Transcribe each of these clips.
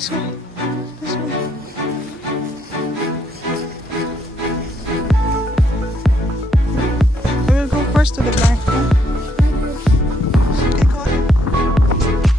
This way. This way. I will go first to the bank. Huh? Okay, go ahead.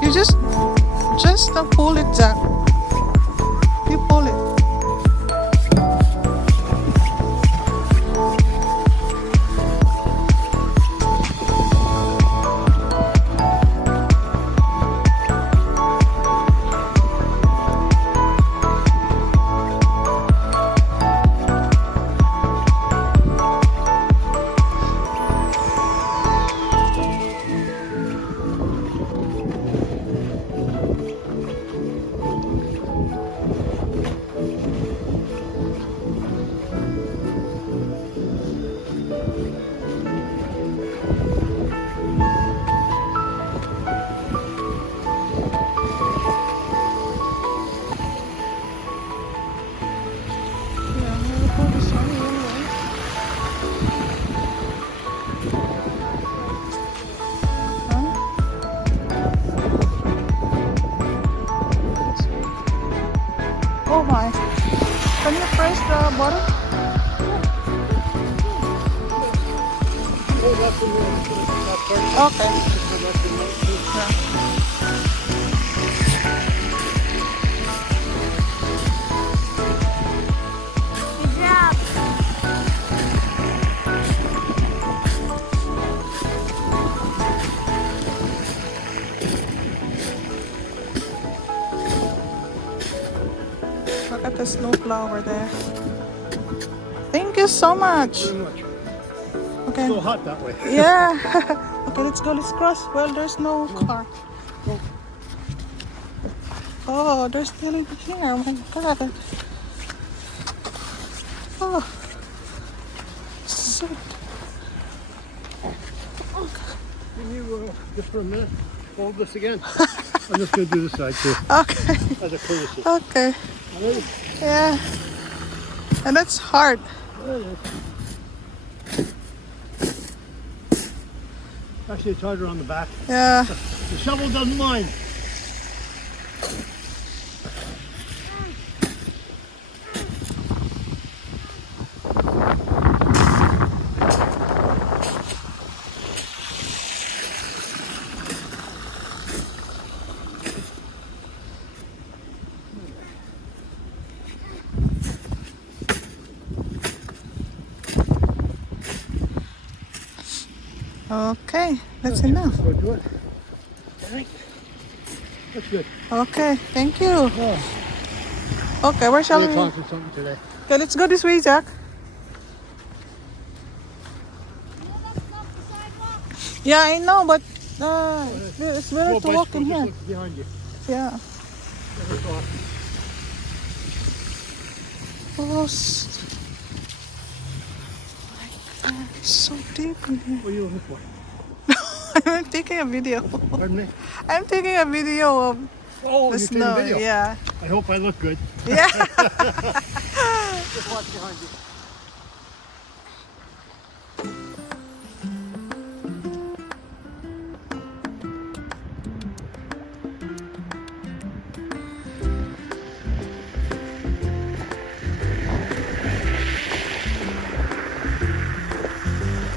You just pull it, Jack. You pull it. Yeah, we'll go this way anyway. Huh? Oh my. Can you press the button? Okay. Yeah. Good job. Look at the snow flower there. Thank you so much. Very much. Okay. So hot that way. Yeah. Okay, let's go. Let's cross. Well, there's no car. Go. Oh, they're still in here. Oh my God. Oh. So, Can you, just for a minute, hold this again? I'm just going to do this side too, okay. as a courtesy. Okay. Ready? Yeah. And that's hard. There it is. Actually, it's harder on the back. Yeah. The shovel doesn't mind. Okay. That's enough. Go do it. All right. That's good. Okay. Thank you. Oh, Okay, where shall I'm we? going to talk to something today. Okay, let's go this way, Jack. Yeah, I know, but it's better Go to walk bicycle, in just here. look behind you. Yeah. Never thought. Oh, my God, it's so deep in here. What are you looking for? I'm taking a video. Pardon me? I'm taking a video of Oh, the you're taking snow. video. Yeah. I hope I look good. Yeah. Just watch behind you.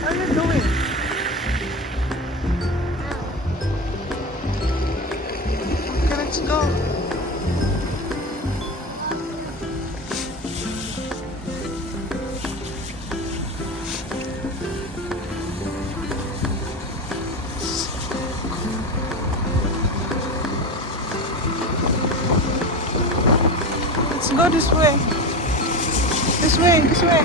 What are you doing? Okay, let's go. Let's go this way. This way, this way.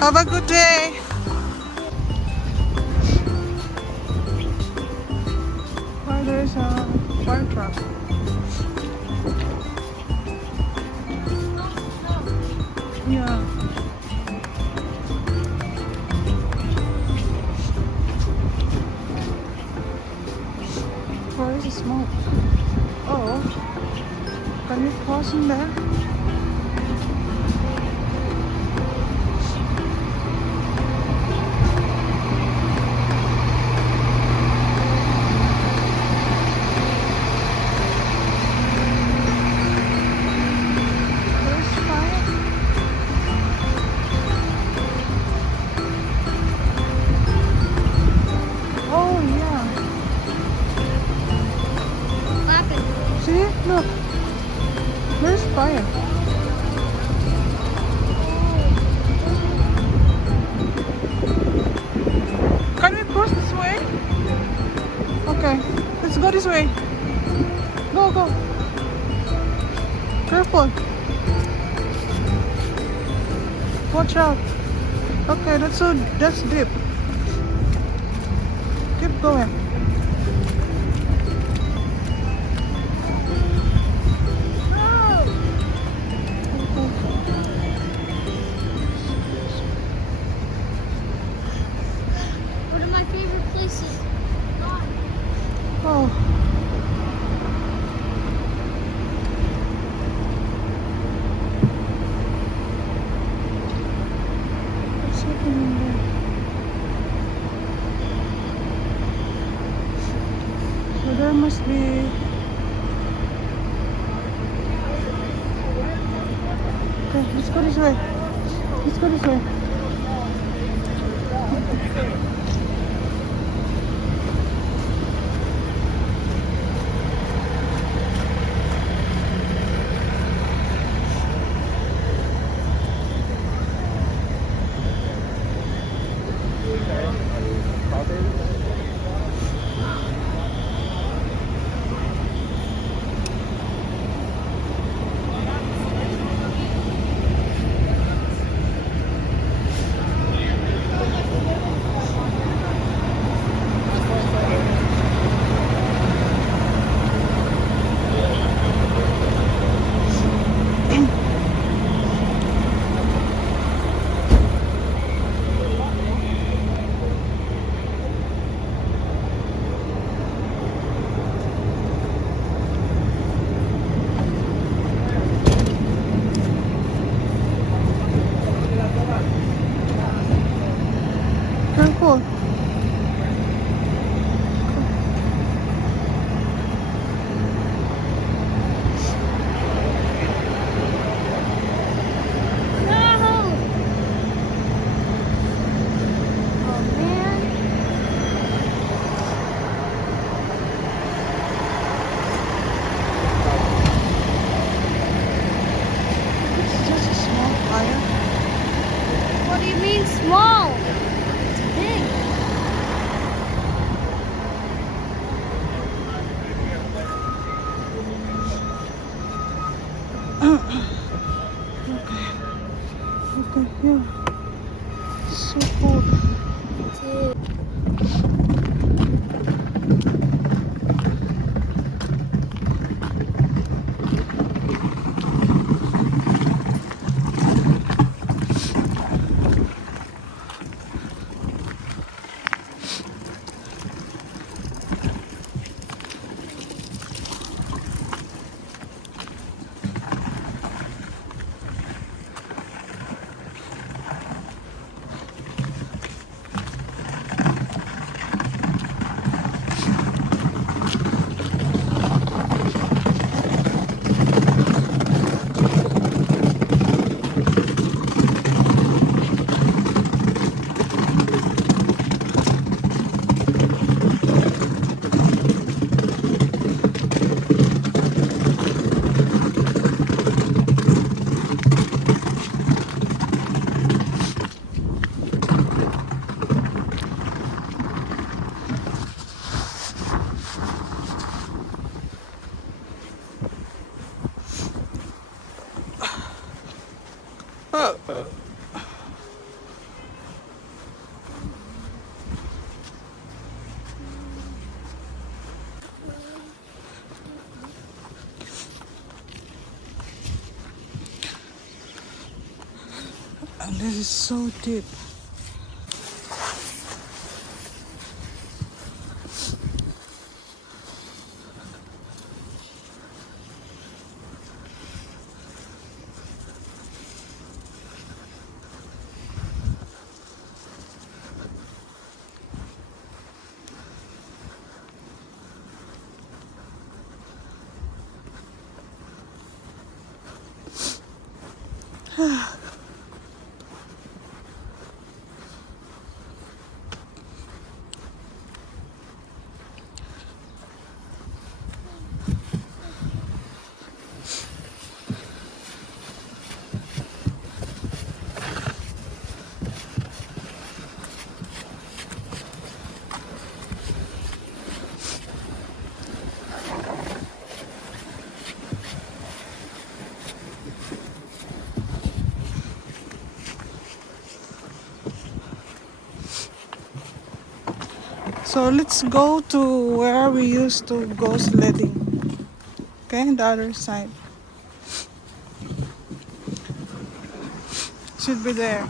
Have a good day. Oh, there's a fire truck. Yeah. the smoke. Oh, can we pause in there? There's fire. Oh yeah. What happened? See? Look. There's fire. Can we cross this way? Okay. Let's go this way. Go, go. Careful. Watch out. Okay, that's deep. Keep going. One of my favorite places. Oh. What's happening there? So there must be. Okay, let's go this way. Let's go this way. Careful. No! Oh man. It's just a small fire. What do you mean small? It's big. Okay, yeah. It's so cold. And this is so deep. So let's go to where we used to go sledding. Okay, the other side. Should be there.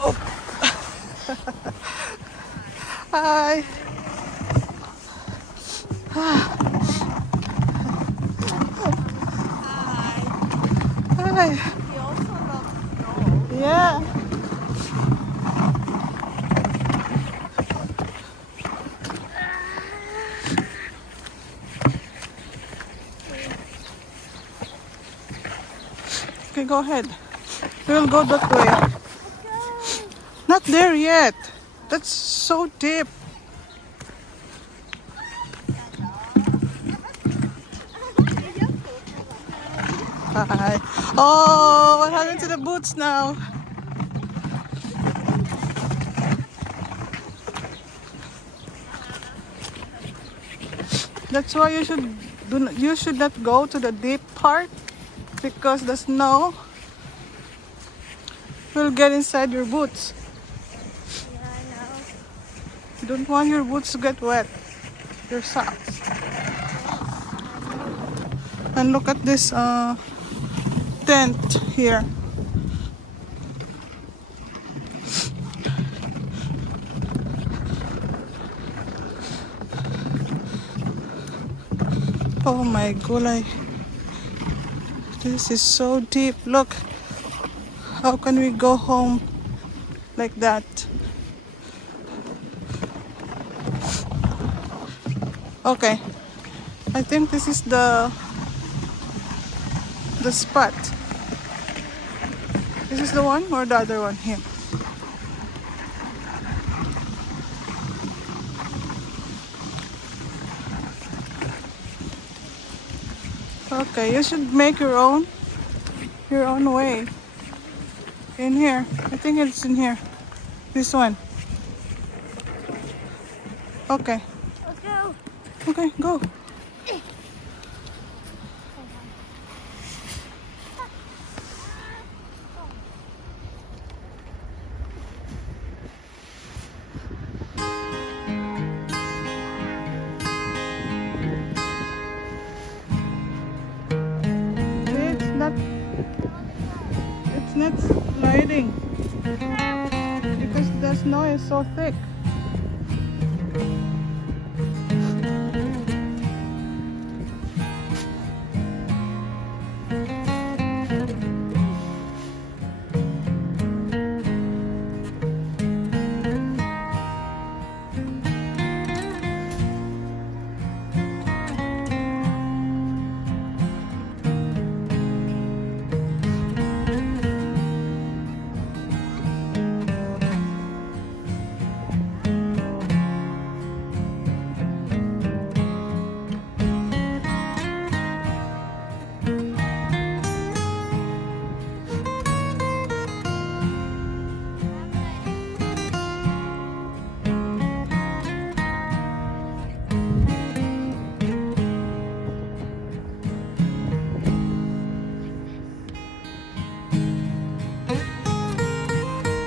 Oh. Hi. Hi. He also loves snow. Yeah. Okay, go ahead. We'll go that way. Not there yet. That's so deep. Hi. Oh, what happened to the boots now? That's why you should not go to the deep part because the snow will get inside your boots. Yeah, I know. You don't want your boots to get wet. Your socks. And look at this tent here. Oh my god, this is so deep. Look, how can we go home like that? Okay, I think this is the spot. This is the one or the other one here? Okay, you should make your own way. In here. I think it's in here. This one. Okay. Let's go. Okay, go. It's not sliding because the snow is so thick.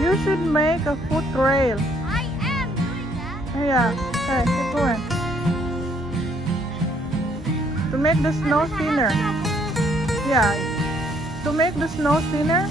You should make a foot rail. I am doing that. Oh, yeah, okay, keep going. To make the snow thinner. Yeah, to make the snow thinner.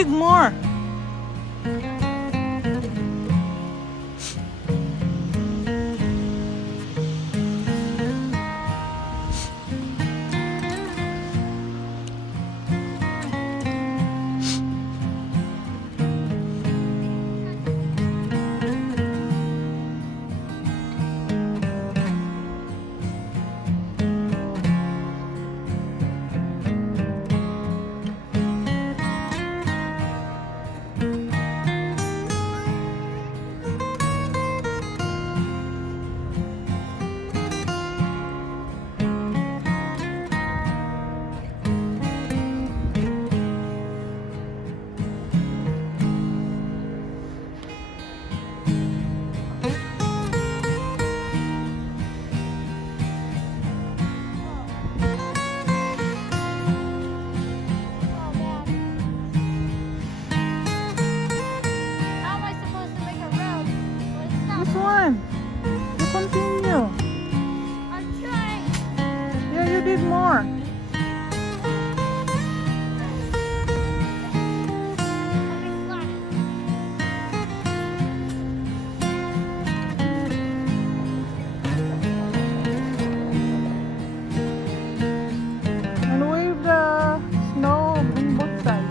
dig more. How am I supposed to make a road when it's not? This one. You continue. I'm trying. Yeah, you did more. Let me flat it. And wave the snow on both sides.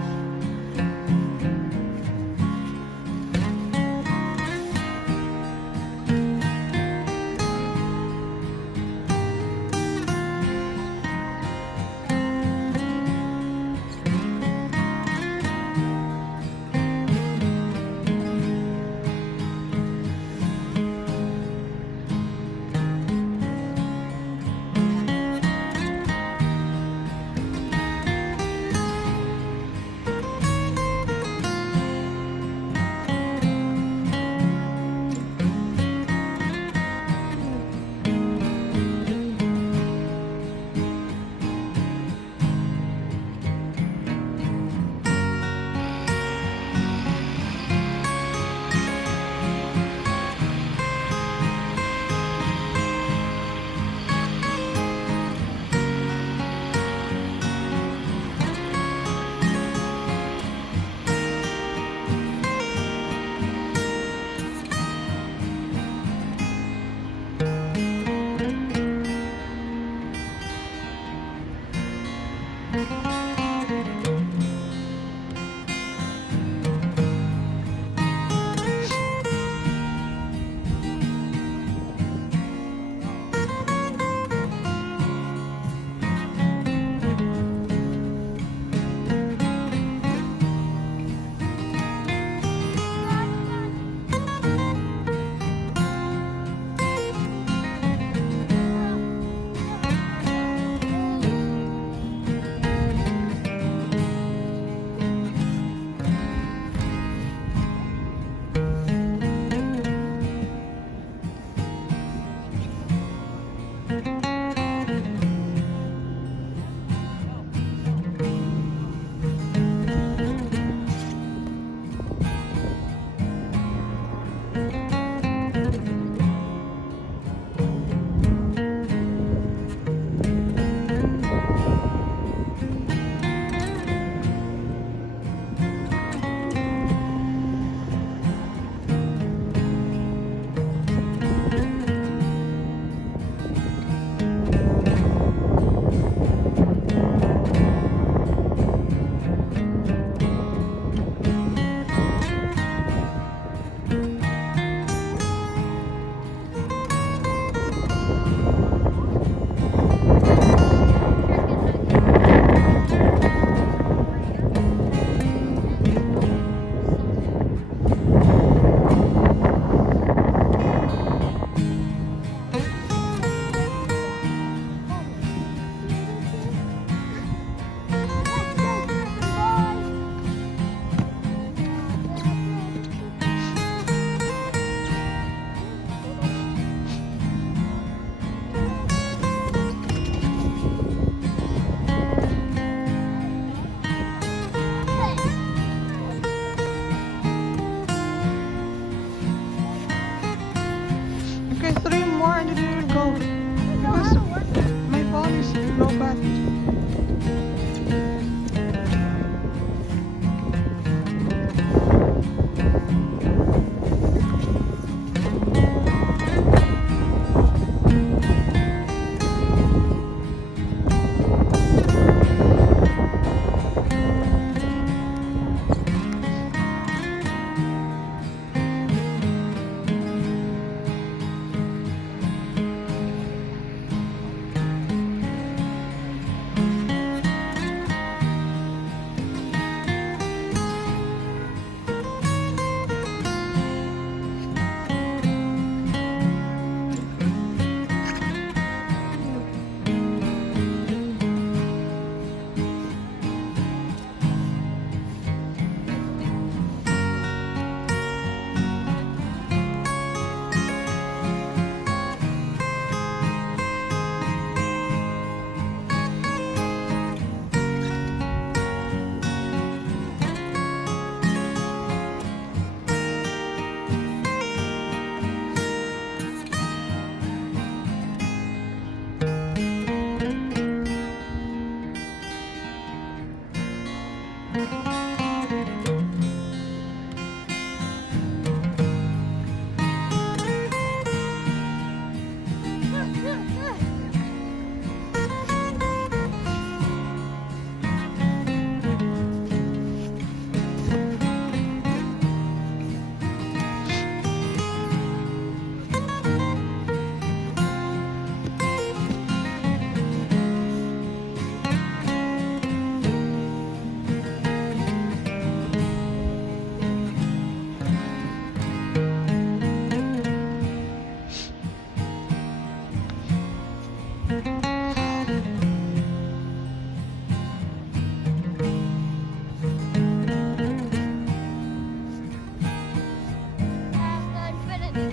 You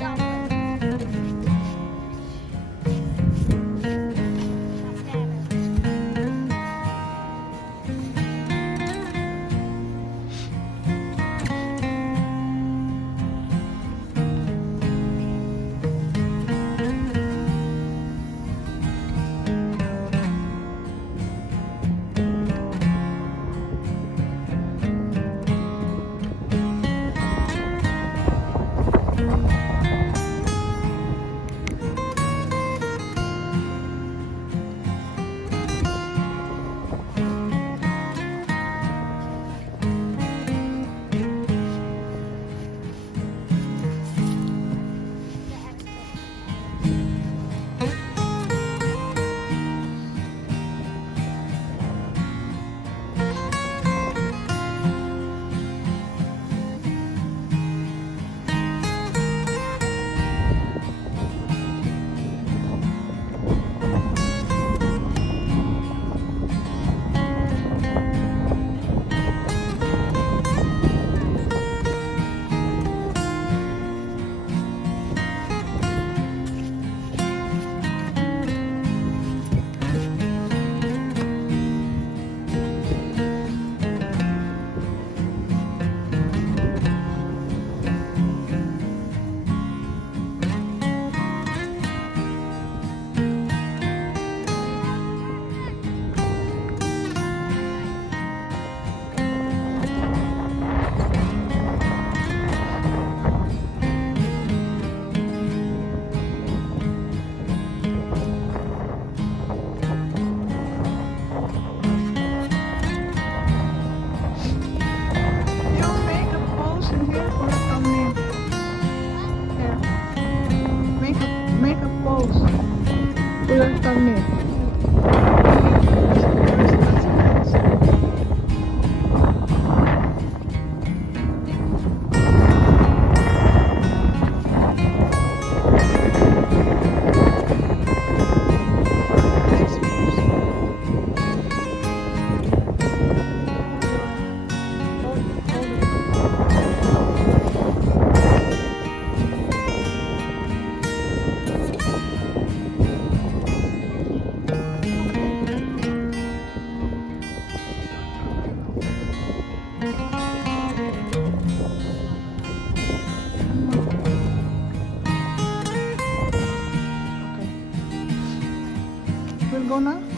make a pose in here for a thumbnail. Here. Make a pose for your thumbnail. We'll go now.